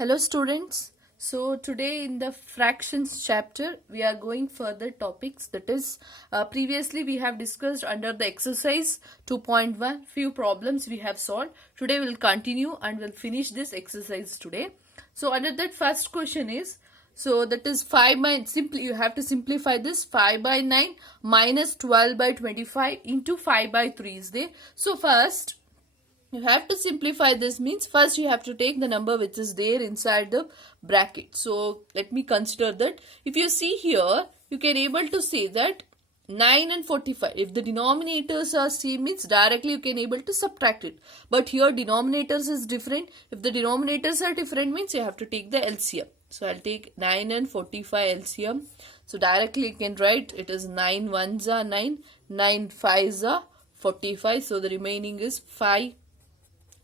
Hello students. So today in the fractions chapter we are going further topics, that is previously we have discussed under the exercise 2.1 few problems we have solved. Today we will continue and we'll finish this exercise today. So under that first question is, so that is 5 by, simply you have to simplify this, 5 by 9 minus 12 by 25 into 5 by 3 is there. So first you have to simplify this, means first you have to take the number which is there inside the bracket. So let me consider that. If you see here, you can able to say that 9 and 45. If the denominators are same, means directly you can able to subtract it. But here denominators is different. If the denominators are different, means you have to take the LCM. So I'll take 9 and 45 LCM. So directly you can write it is 9 ones are 9, 9 fives are 45. So the remaining is 5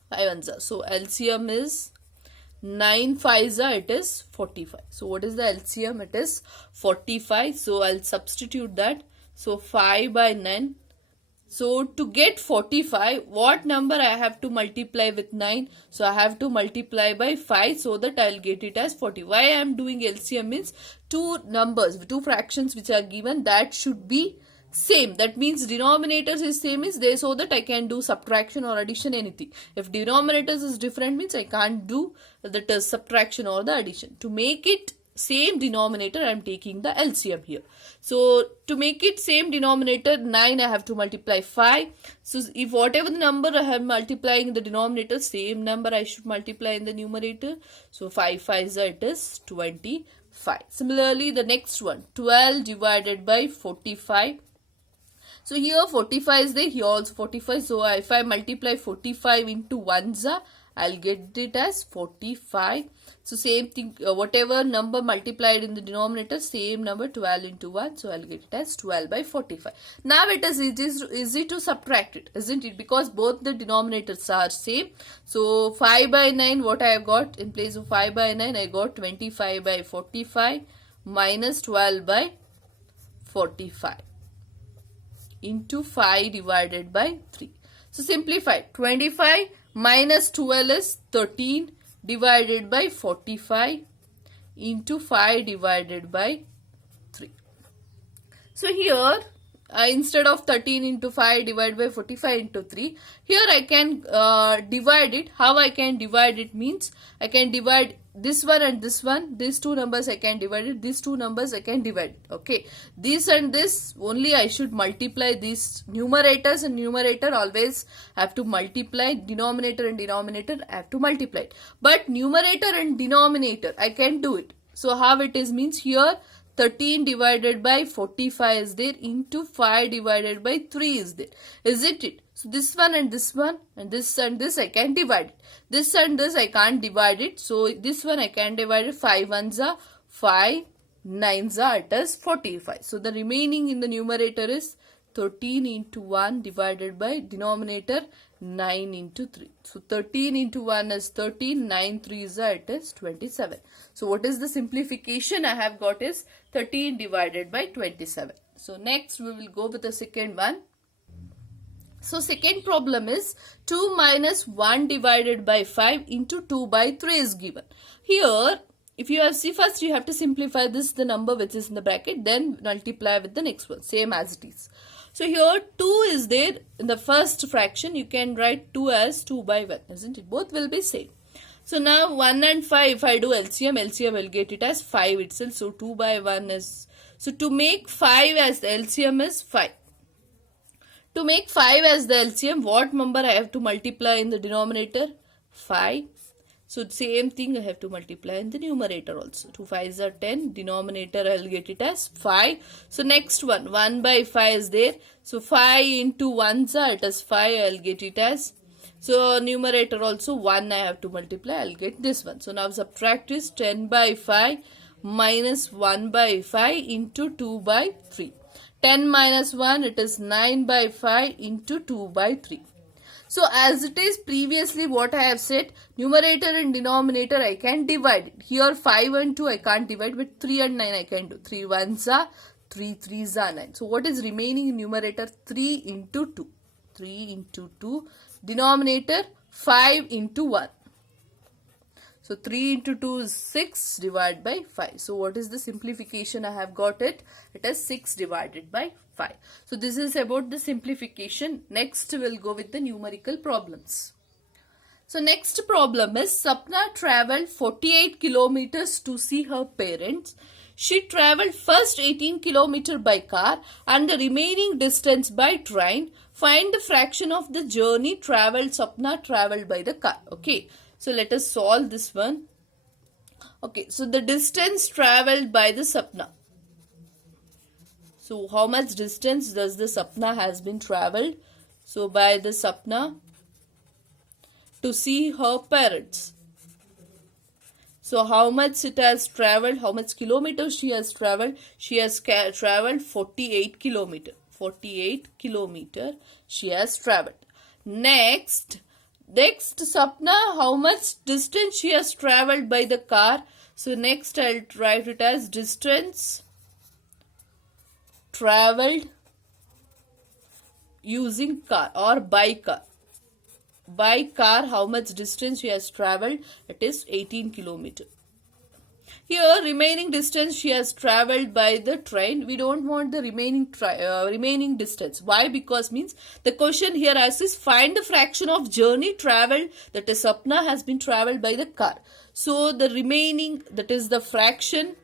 ones are. So LCM is 9 fives are, it is 45. So what is the LCM? It is 45. So I'll substitute that. So 5 by 9. So to get 45, what number I have to multiply with 9? So I have to multiply by 5 so that I'll get it as 40. Why I am doing LCM means two numbers, two fractions which are given, that should be same. That means denominators is same is there, so that I can do subtraction or addition, anything. If denominators is different, means I can't do the subtraction or the addition. To make it same denominator, I am taking the LCM here. So to make it same denominator, 9 I have to multiply 5. So if whatever the number I have multiplying in the denominator, same number I should multiply in the numerator. So 5 5s it is 25. Similarly, the next one, 12 divided by 45. So here 45 is there, here also 45. So if I multiply 45 into 1s, I'll get it as 45. So same thing, whatever number multiplied in the denominator, same number 12 into 1. So I'll get it as 12 by 45. Now it is easy to subtract it, isn't it? Because both the denominators are same. So 5 by 9, what I have got in place of 5 by 9, I got 25 by 45 minus 12 by 45. Into 5 divided by 3. So simplify. 25 minus 12 is 13 divided by 45 into 5 divided by 3. So here instead of 13 into 5 divided by 45 into 3, here I can divide it. How I can divide it means, I can divide this one and this one, these two numbers I can divide it, these two numbers I can divide it. Okay, this and this only I should multiply these numerators, and numerator always have to multiply, denominator and denominator have to multiply it. But numerator and denominator I can do it. So how it is means, here 13 divided by 45 is there, into 5 divided by 3 is there, isn't it? So this one and this one and this I can divide it. This and this I can't divide it. So this one I can divide it. 5 ones are 5, 9s are, it is 45. So the remaining in the numerator is 13 into 1 divided by denominator 9 into 3. So 13 into 1 is 13, 9 3s are, it is 27. So what is the simplification I have got is 13 divided by 27. So next we will go with the second one. So second problem is 2 minus 1 divided by 5 into 2 by 3 is given. Here if you have, see, first you have to simplify this, the number which is in the bracket, then multiply with the next one, same as it is. So here 2 is there in the first fraction, you can write 2 as 2 by 1, isn't it? Both will be same. So now 1 and 5, if I do LCM will get it as 5 itself. So 2 by 1 is, so to make 5 as the LCM is 5. To make 5 as the LCM, what number I have to multiply in the denominator? 5. So same thing I have to multiply in the numerator also. 2 5s are 10. Denominator I will get it as 5. So next one, 1 by 5 is there. So 5 into 1s are, it is 5. I will get it as, so numerator also 1 I have to multiply. I will get this one. So now subtract is 10 by 5 minus 1 by 5 into 2 by 3. 10 minus 1, it is 9 by 5 into 2 by 3. So as it is previously what I have said, numerator and denominator I can divide it. Here 5 and 2 I can't divide, but 3 and 9 I can do. 3 1s are, 3 3s are 9. So what is remaining in numerator? 3 into 2. 3 into 2. Denominator 5 into 1. So 3 into 2 is 6 divided by 5. So what is the simplification? I have got it. It is 6 divided by 5. So this is about the simplification. Next we'll go with the numerical problems. So next problem is Sapna traveled 48 kilometers to see her parents. She traveled first 18 kilometers by car and the remaining distance by train. Find the fraction of the journey traveled Sapna traveled by the car. Okay, so let us solve this one. Okay, so the distance traveled by the Sapna. So how much distance does the Sapna has been traveled? So by the Sapna to see her parents. So how much it has traveled, how much kilometers she has traveled? She has traveled 48 kilometers. 48 kilometers she has traveled. Next Sapna, how much distance she has traveled by the car? So next I'll write it as distance traveled using car or by car. By car, how much distance she has traveled? It is 18 kilometers. Here, remaining distance she has traveled by the train. We don't want the remaining distance. Why? Because means the question here asks is find the fraction of journey traveled, that is Sapna has been traveled by the car. So the remaining, that is the fraction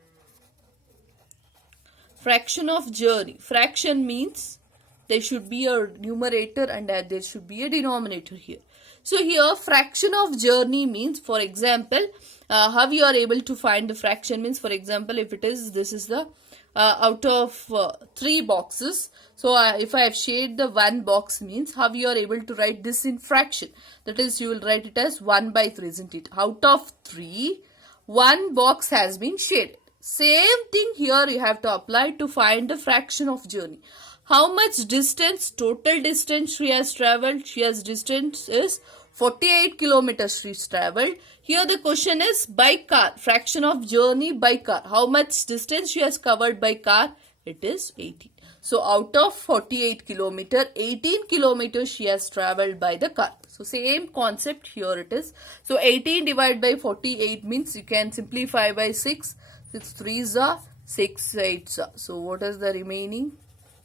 of journey. Fraction means there should be a numerator and there should be a denominator here. So here fraction of journey means, for example, how you are able to find the fraction means, for example, if it is, this is the out of 3 boxes. So if I have shaded the 1 box means how you are able to write this in fraction. That is, you will write it as 1 by 3, isn't it? Out of 3, 1 box has been shaded. Same thing here you have to apply to find the fraction of journey. How much distance, total distance she has traveled? She has distance is 48 kilometers she has traveled. Here the question is by car, fraction of journey by car. How much distance she has covered by car? It is 18. So out of 48 kilometers, 18 kilometers she has traveled by the car. So same concept here it is. So 18 divided by 48 means you can simplify by 6. 6 3s are 6 8s are. So what is the remaining?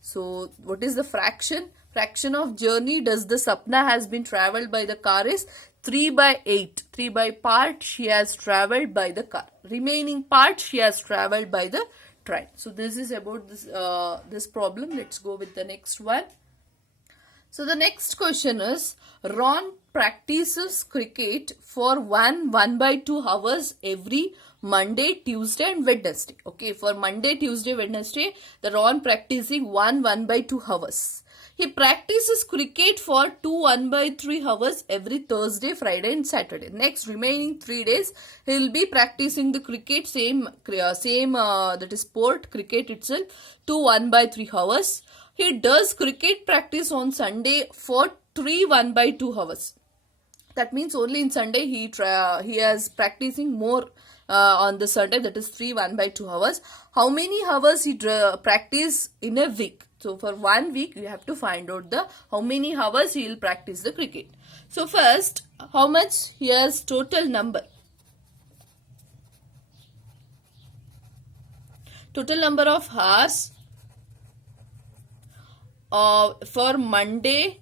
So what is the fraction? Fraction of journey does the Sapna has been traveled by the car is 3 by 8. 3 by part she has traveled by the car. Remaining part she has traveled by the train. So this is about this problem. Let's go with the next one. So the next question is Ron practices cricket for 1/2 hours every Monday, Tuesday and Wednesday. Okay, for Monday, Tuesday, Wednesday, the Ron practicing 1/2 hours. He practices cricket for 1/3 hours every Thursday, Friday and Saturday. Next remaining 3 days, he will be practicing the cricket, same that is sport, cricket itself, 1/3 hours. He does cricket practice on Sunday for 1/2 hours. That means only in Sunday he is practicing more on the Sunday, that is 1/2 hours. How many hours he practice in a week? So for 1 week you have to find out the how many hours he will practice the cricket. So first, how much he has total number? Total number of hours for Monday,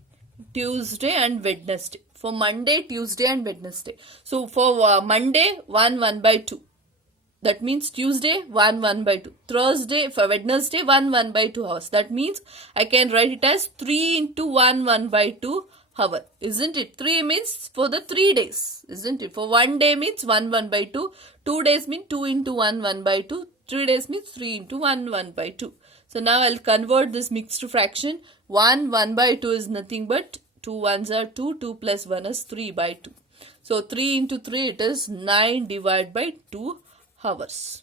Tuesday and Wednesday. For Monday, Tuesday and Wednesday. So for Monday, 1/2. That means Tuesday, 1/2. Thursday, for Wednesday, 1/2 hours. That means I can write it as 3 into 1/2 hour. Isn't it? 3 means for the 3 days. Isn't it? For 1 day means 1/2. 2 days means 2 into 1/2. 3 days means 3 into 1/2. So now I'll convert this mixed fraction. 1/2 is nothing but 2 ones are 2. 2 plus 1 is 3/2. So 3 into 3 it is 9 divided by 2 hours.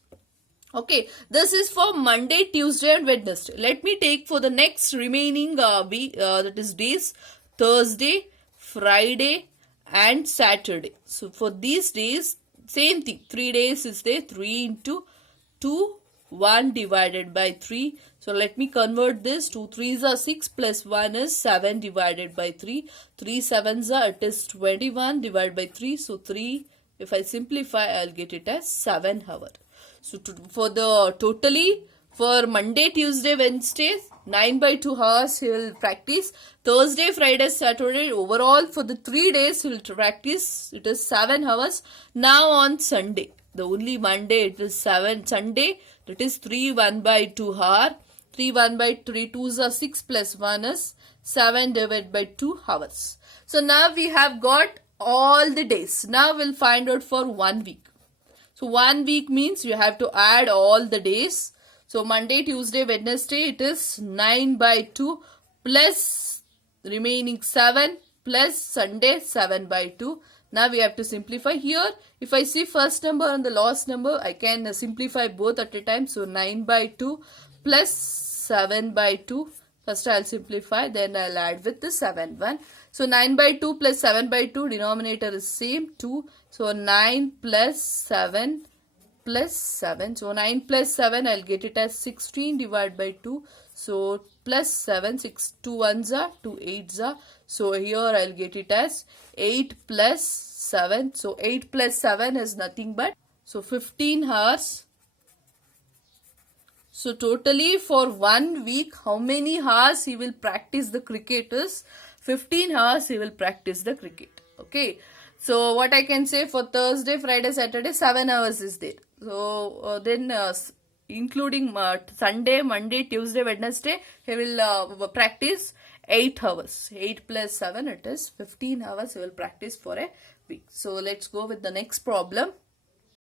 Okay, this is for Monday, Tuesday and Wednesday. Let me take for the next remaining week, that is days, Thursday, Friday and Saturday. So for these days, same thing, 3 days is there, 3 into 2, 1 divided by 3. So let me convert this. 2 3s are 6 plus 1 is 7 divided by 3. 3 7s are, it is 21 divided by 3. So 3 If I simplify, I'll get it as 7 hours. So for the totally for Monday, Tuesday, Wednesday, 9/2 hours he will practice. Thursday, Friday, Saturday, overall for the 3 days he will practice. It is 7 hours. Now on Sunday, the only Monday it is 7. Sunday, that is 3 1/2 hour. 3 1/3, 2s are 6 plus 1 is 7 divided by 2 hours. So now we have got all the days. Now we'll find out for 1 week. So 1 week means you have to add all the days. So Monday, Tuesday, Wednesday, it is 9/2 plus remaining 7 plus Sunday 7/2. Now we have to simplify here. If I see first number and the last number, I can simplify both at a time. So 9/2 plus 7/2. First I'll simplify, then I'll add with the 7 1. So 9/2 plus 7/2, denominator is same 2. So 9 plus 7 plus 7. So 9 plus 7, I'll get it as 16 divided by 2. So plus 7, 6, 2 ones are, 2 8s are. So here I'll get it as 8 plus 7. So 8 plus 7 is nothing but, so 15 hours. So totally for 1 week, how many hours he will practice the cricket is 15 hours he will practice the cricket. Okay. So what I can say for Thursday, Friday, Saturday, 7 hours is there. So then including Sunday, Monday, Tuesday, Wednesday, he will practice 8 hours. 8 plus 7, it is 15 hours he will practice for a week. So let's go with the next problem.